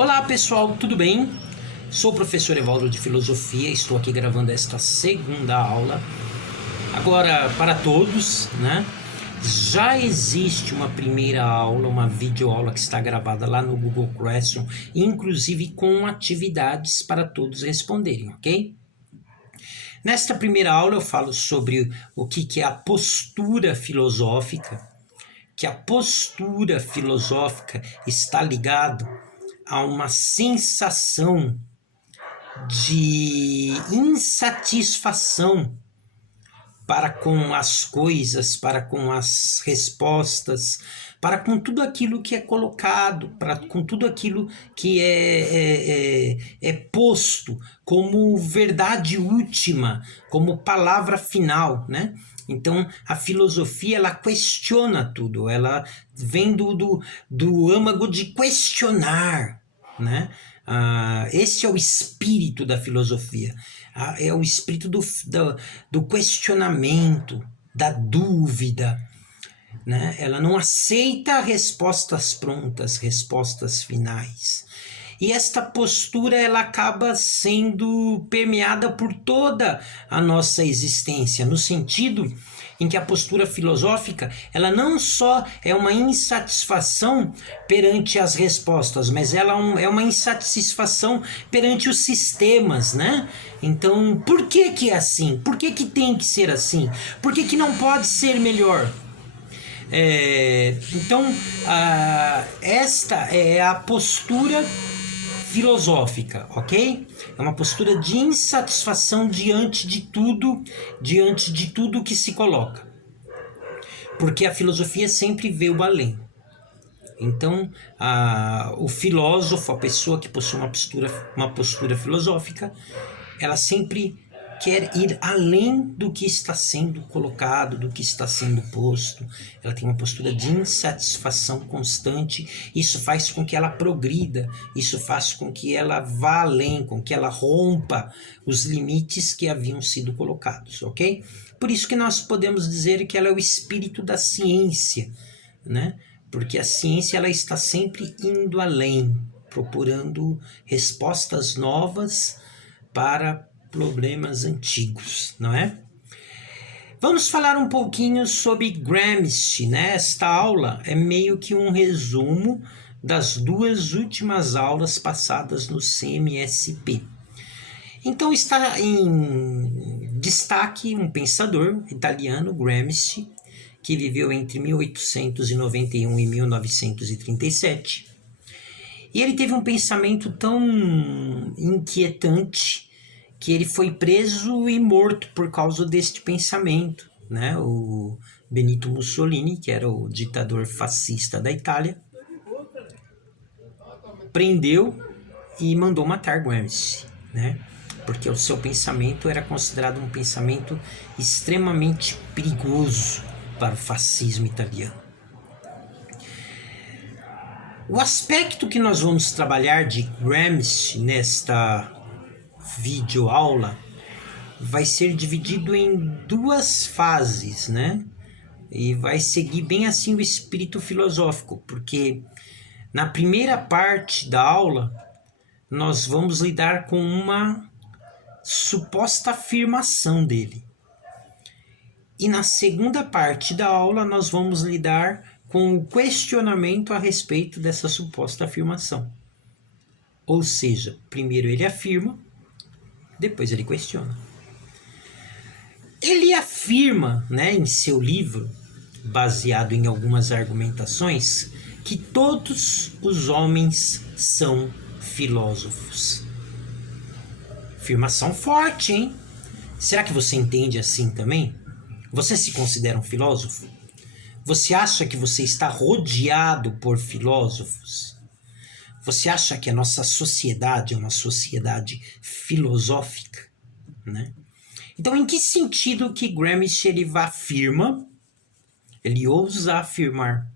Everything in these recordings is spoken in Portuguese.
Olá pessoal, tudo bem? Sou o professor Evaldo de Filosofia, estou aqui gravando esta segunda aula. Agora, para todos, né? Já existe uma primeira aula, uma videoaula que está gravada lá no Google Classroom, inclusive com atividades para todos responderem, ok? Nesta primeira aula eu falo sobre o que é a postura filosófica, que a postura filosófica está ligada a uma sensação de insatisfação para com as coisas, para com as respostas, para com tudo aquilo que é colocado, para com tudo aquilo que é posto como verdade última, como palavra final, né? Então, a filosofia, ela questiona tudo, ela vem do âmago de questionar, né? Esse é o espírito da filosofia, é o espírito do questionamento, da dúvida, né? Ela não aceita respostas prontas, respostas finais. E esta postura, ela acaba sendo permeada por toda a nossa existência, no sentido em que a postura filosófica, ela não só é uma insatisfação perante as respostas, mas ela é uma insatisfação perante os sistemas, né? Então, por que é assim? Por que tem que ser assim? Por que não pode ser melhor? Então, esta é a postura filosófica, ok? É uma postura de insatisfação diante de tudo que se coloca. Porque a filosofia sempre vê o além. Então, o filósofo, a pessoa que possui uma postura filosófica, ela sempre quer ir além do que está sendo colocado, do que está sendo posto. Ela tem uma postura de insatisfação constante. Isso faz com que ela progrida, isso faz com que ela vá além, com que ela rompa os limites que haviam sido colocados, ok? Por isso que nós podemos dizer que ela é o espírito da ciência, né? Porque a ciência, ela está sempre indo além, procurando respostas novas para problemas antigos, não é? Vamos falar um pouquinho sobre Gramsci, né? Esta aula é meio que um resumo das duas últimas aulas passadas no CMSP. Então está em destaque um pensador italiano, Gramsci, que viveu entre 1891 e 1937. E ele teve um pensamento tão inquietante que ele foi preso e morto por causa deste pensamento, né? O Benito Mussolini, que era o ditador fascista da Itália, prendeu e mandou matar Gramsci, né? Porque o seu pensamento era considerado um pensamento extremamente perigoso para o fascismo italiano. O aspecto que nós vamos trabalhar de Gramsci nesta videoaula vai ser dividido em duas fases, né? E vai seguir bem assim o espírito filosófico, porque na primeira parte da aula nós vamos lidar com uma suposta afirmação dele. E na segunda parte da aula nós vamos lidar com o questionamento a respeito dessa suposta afirmação. Ou seja, primeiro ele afirma, depois ele questiona. Ele afirma, né, em seu livro, baseado em algumas argumentações, que todos os homens são filósofos. Afirmação forte, hein? Será que você entende assim também? Você se considera um filósofo? Você acha que você está rodeado por filósofos? Você acha que a nossa sociedade é uma sociedade filosófica, né? Então, em que sentido que Gramsci ele afirma, ele ousa afirmar,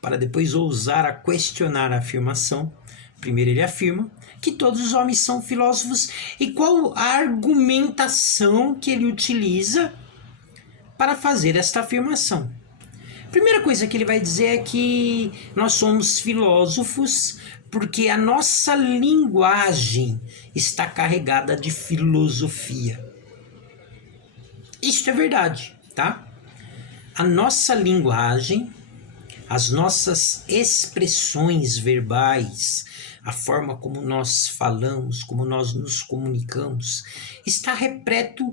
para depois ousar a questionar a afirmação? Primeiro ele afirma que todos os homens são filósofos, e qual a argumentação que ele utiliza para fazer esta afirmação? Primeira coisa que ele vai dizer é que nós somos filósofos porque a nossa linguagem está carregada de filosofia. Isso é verdade, tá? A nossa linguagem, as nossas expressões verbais, a forma como nós falamos, como nós nos comunicamos, está repleto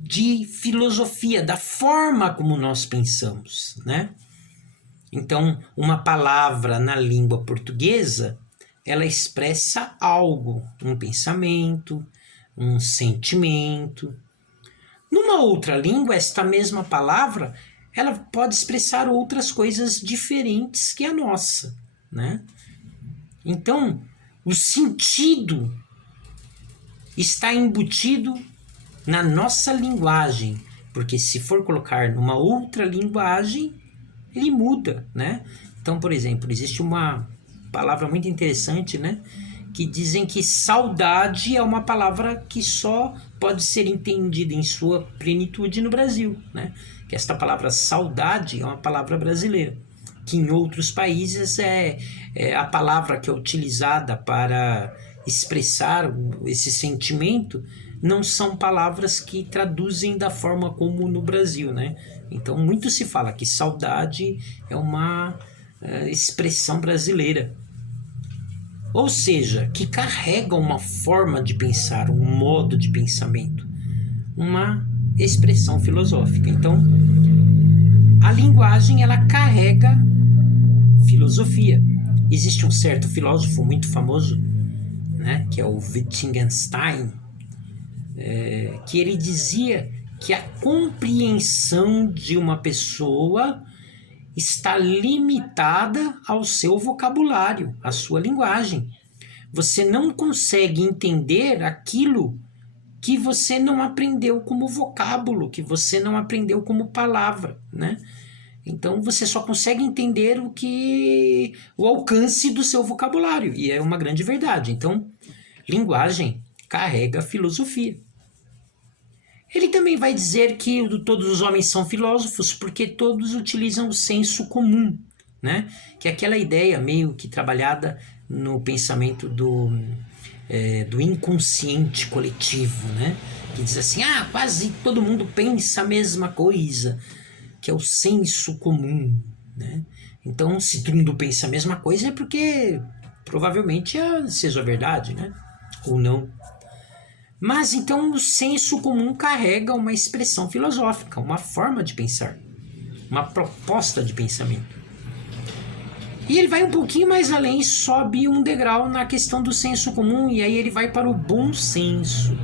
de filosofia, da forma como nós pensamos, né? Então, uma palavra na língua portuguesa, ela expressa algo, um pensamento, um sentimento. Numa outra língua, esta mesma palavra, ela pode expressar outras coisas diferentes que a nossa, né? Então, o sentido está embutido na nossa linguagem, porque se for colocar numa outra linguagem, ele muda, né? Então, por exemplo, existe uma palavra muito interessante, né? Que dizem que saudade é uma palavra que só pode ser entendida em sua plenitude no Brasil, né? Que esta palavra saudade é uma palavra brasileira, que em outros países é a palavra que é utilizada para expressar esse sentimento, não são palavras que traduzem da forma como no Brasil, né? Então, muito se fala que saudade é uma expressão brasileira. Ou seja, que carrega uma forma de pensar, um modo de pensamento, uma expressão filosófica. Então, a linguagem, ela carrega filosofia. Existe um certo filósofo muito famoso, né, que é o Wittgenstein, que ele dizia que a compreensão de uma pessoa está limitada ao seu vocabulário, à sua linguagem. Você não consegue entender aquilo que você não aprendeu como vocábulo, que você não aprendeu como palavra, né? Então você só consegue entender o alcance do seu vocabulário, e é uma grande verdade. Então, linguagem carrega filosofia. Ele também vai dizer que todos os homens são filósofos porque todos utilizam o senso comum, né? Que é aquela ideia meio que trabalhada no pensamento do inconsciente coletivo, né? Que diz assim, quase todo mundo pensa a mesma coisa, que é o senso comum, né? Então, se todo mundo pensa a mesma coisa é porque provavelmente seja verdade, né? Ou não. Mas então o senso comum carrega uma expressão filosófica, uma forma de pensar, uma proposta de pensamento. E ele vai um pouquinho mais além, sobe um degrau na questão do senso comum, e aí ele vai para o bom senso,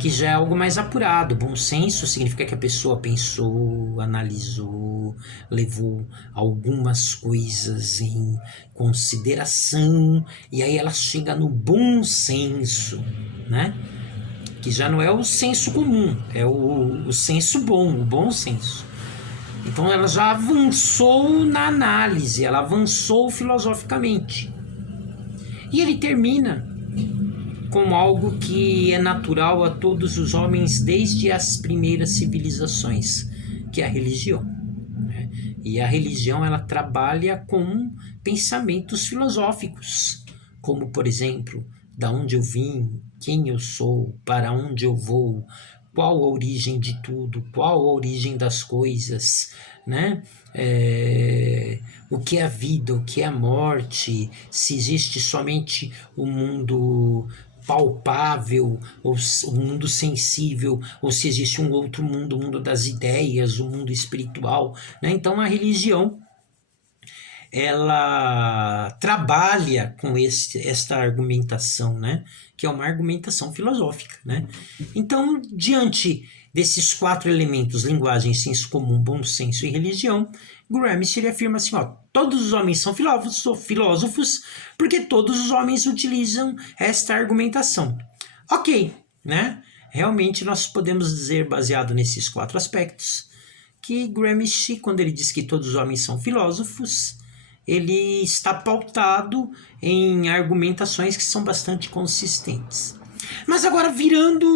que já é algo mais apurado. Bom senso significa que a pessoa pensou, analisou, levou algumas coisas em consideração, e aí ela chega no bom senso, né? Que já não é o senso comum, é o senso bom, o bom senso. Então ela já avançou na análise, ela avançou filosoficamente. E ele termina com algo que é natural a todos os homens desde as primeiras civilizações, que é a religião. E a religião, ela trabalha com pensamentos filosóficos, como, por exemplo, da onde eu vim, quem eu sou, para onde eu vou, qual a origem de tudo, qual a origem das coisas, né? O que é a vida, o que é a morte, se existe somente o mundo palpável, ou o mundo sensível, ou se existe um outro mundo, o mundo das ideias, o mundo espiritual, né? Então a religião, ela trabalha com esta argumentação, né? Que é uma argumentação filosófica, né? Então, diante desses 4 elementos, linguagem, senso comum, bom senso e religião, Gramsci ele afirma assim, todos os homens são filósofos porque todos os homens utilizam esta argumentação. Ok, né? Realmente nós podemos dizer, baseado nesses 4 aspectos, que Gramsci, quando ele diz que todos os homens são filósofos, ele está pautado em argumentações que são bastante consistentes. Mas agora virando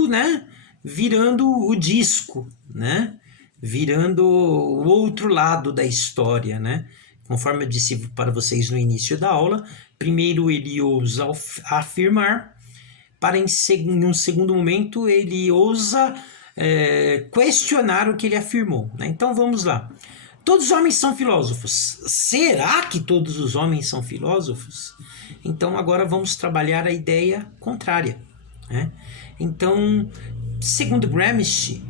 o disco, né? virando o outro lado da história, né? Conforme eu disse para vocês no início da aula, primeiro ele ousa afirmar, para em um segundo momento ele ousa questionar o que ele afirmou, né? Então vamos lá. Todos os homens são filósofos. Será que todos os homens são filósofos? Então agora vamos trabalhar a ideia contrária, né? Então, segundo Gramsci,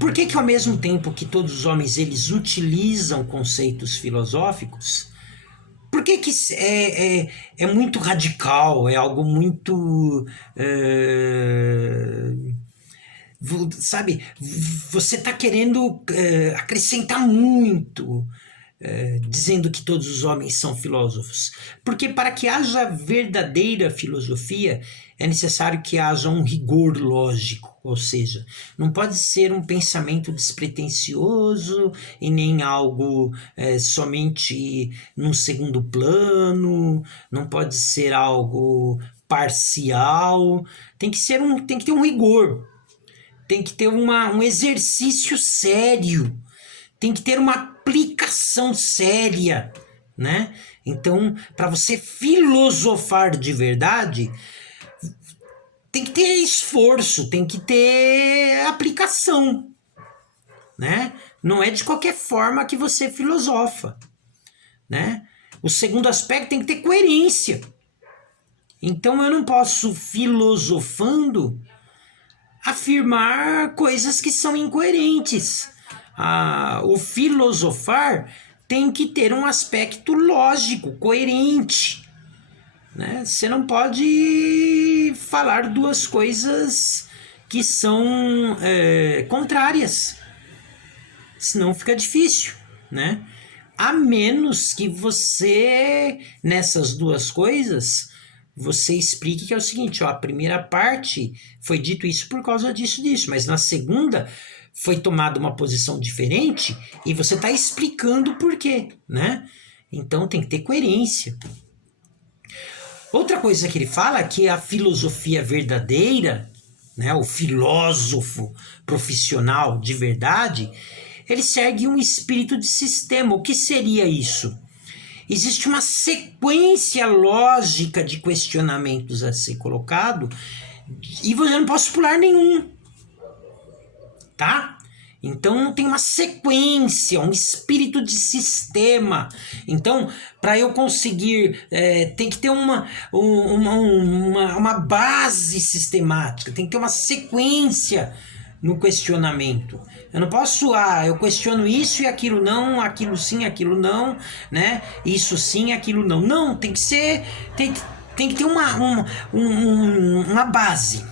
por que ao mesmo tempo que todos os homens eles utilizam conceitos filosóficos, por que é muito radical, é algo muito... sabe, você está querendo acrescentar muito, dizendo que todos os homens são filósofos. Porque para que haja verdadeira filosofia, é necessário que haja um rigor lógico, ou seja, não pode ser um pensamento despretensioso e nem algo somente num segundo plano, não pode ser algo parcial, tem que ter um rigor, tem que ter um exercício sério, tem que ter uma aplicação séria, né? Então, para você filosofar de verdade, tem que ter esforço, tem que ter aplicação, né? Não é de qualquer forma que você filosofa, né? O segundo aspecto tem que ter coerência. Então, eu não posso, filosofando, afirmar coisas que são incoerentes. O filosofar tem que ter um aspecto lógico, coerente, né? Você não pode falar duas coisas que são contrárias, senão fica difícil, né? A menos que você, nessas duas coisas, você explique que é o seguinte, ó, a primeira parte foi dito isso por causa disso, mas na segunda foi tomada uma posição diferente e você está explicando por quê, né? Então tem que ter coerência. Outra coisa que ele fala é que a filosofia verdadeira, né, o filósofo profissional de verdade, ele segue um espírito de sistema. O que seria isso? Existe uma sequência lógica de questionamentos a ser colocado e você não pode pular nenhum, tá? Então tem uma sequência, um espírito de sistema. Então, para eu conseguir, tem que ter uma base sistemática, tem que ter uma sequência no questionamento. Eu não posso, eu questiono isso e aquilo não, aquilo sim, aquilo não, né? Isso sim, aquilo não. Não, tem que ser, tem que ter uma base.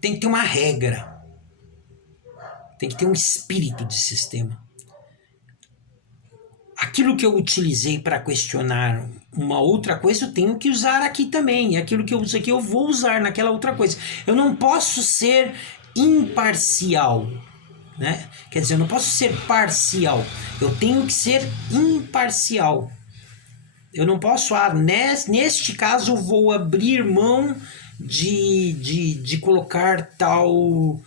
Tem que ter uma regra. Tem que ter um espírito de sistema. Aquilo que eu utilizei para questionar uma outra coisa, eu tenho que usar aqui também. Aquilo que eu uso aqui, eu vou usar naquela outra coisa. Eu não posso ser imparcial, né? Quer dizer, eu não posso ser parcial. Eu tenho que ser imparcial. Eu não posso, neste caso, eu vou abrir mão de colocar tal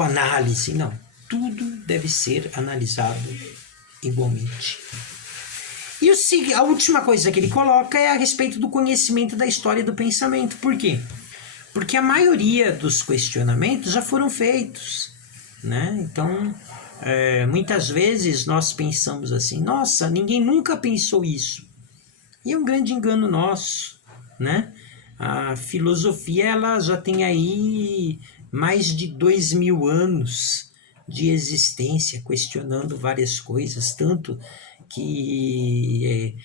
análise. Não, tudo deve ser analisado igualmente. E a última coisa que ele coloca é a respeito do conhecimento da história do pensamento. Por quê? Porque a maioria dos questionamentos já foram feitos, né? Então, muitas vezes nós pensamos assim, nossa, ninguém nunca pensou isso. E é um grande engano nosso, né? A filosofia ela já tem aí mais de 2000 anos de existência, questionando várias coisas, tanto que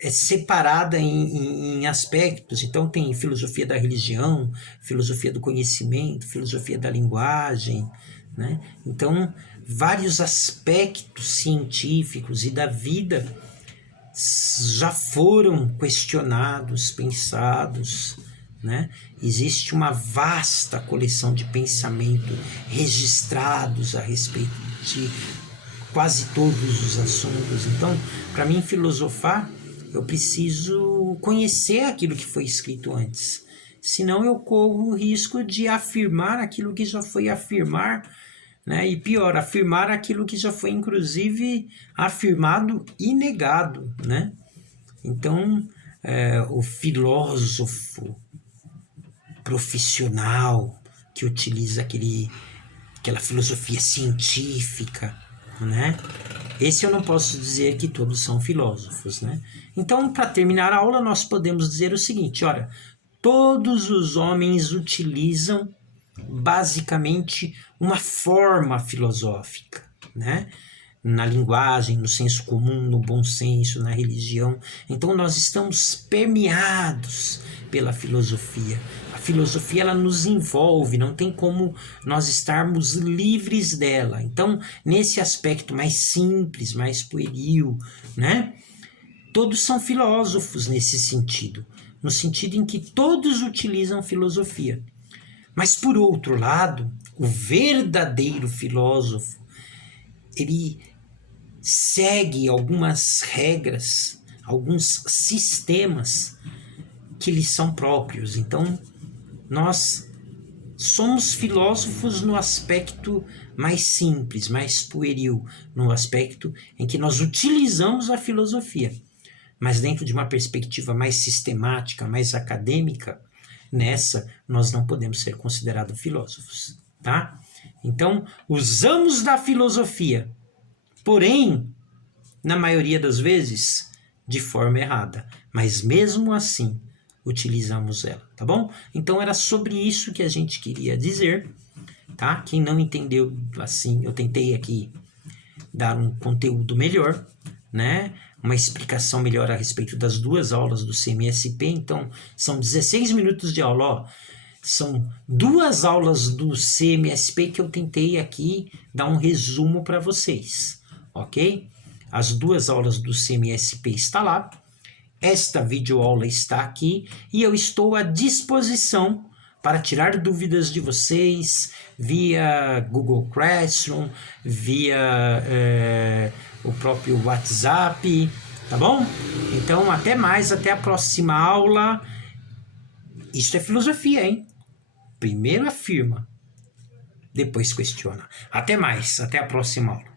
é separada em aspectos. Então tem filosofia da religião, filosofia do conhecimento, filosofia da linguagem, né? Então, vários aspectos científicos e da vida já foram questionados, pensados, né? Existe uma vasta coleção de pensamento registrados a respeito de quase todos os assuntos. Então, para mim filosofar, eu preciso conhecer aquilo que foi escrito antes. Senão eu corro o risco de afirmar aquilo que já foi afirmar né? E pior, afirmar aquilo que já foi inclusive afirmado e negado, né? Então, o filósofo profissional que utiliza aquela filosofia científica, né? Esse eu não posso dizer que todos são filósofos, né? Então, para terminar a aula, nós podemos dizer o seguinte, olha, todos os homens utilizam basicamente uma forma filosófica, né? Na linguagem, no senso comum, no bom senso, na religião. Então nós estamos permeados pela filosofia. A filosofia ela nos envolve, não tem como nós estarmos livres dela. Então, nesse aspecto mais simples, mais pueril, né? Todos são filósofos nesse sentido, no sentido em que todos utilizam filosofia. Mas, por outro lado, o verdadeiro filósofo, ele segue algumas regras, alguns sistemas que lhe são próprios. Então, nós somos filósofos no aspecto mais simples, mais pueril, no aspecto em que nós utilizamos a filosofia. Mas dentro de uma perspectiva mais sistemática, mais acadêmica, nessa nós não podemos ser considerados filósofos, tá? Então, usamos da filosofia, porém, na maioria das vezes, de forma errada. Mas mesmo assim, utilizamos ela, tá bom? Então, era sobre isso que a gente queria dizer, tá? Quem não entendeu assim, eu tentei aqui dar um conteúdo melhor, né? Uma explicação melhor a respeito das duas aulas do CMSP. Então, são 16 minutos de aula, ó. São 2 aulas do CMSP que eu tentei aqui dar um resumo para vocês, ok? As 2 aulas do CMSP estão lá, esta videoaula está aqui e eu estou à disposição para tirar dúvidas de vocês via Google Classroom, via o próprio WhatsApp, tá bom? Então, até mais, até a próxima aula. Isso é filosofia, hein? Primeiro afirma, depois questiona. Até mais, até a próxima aula.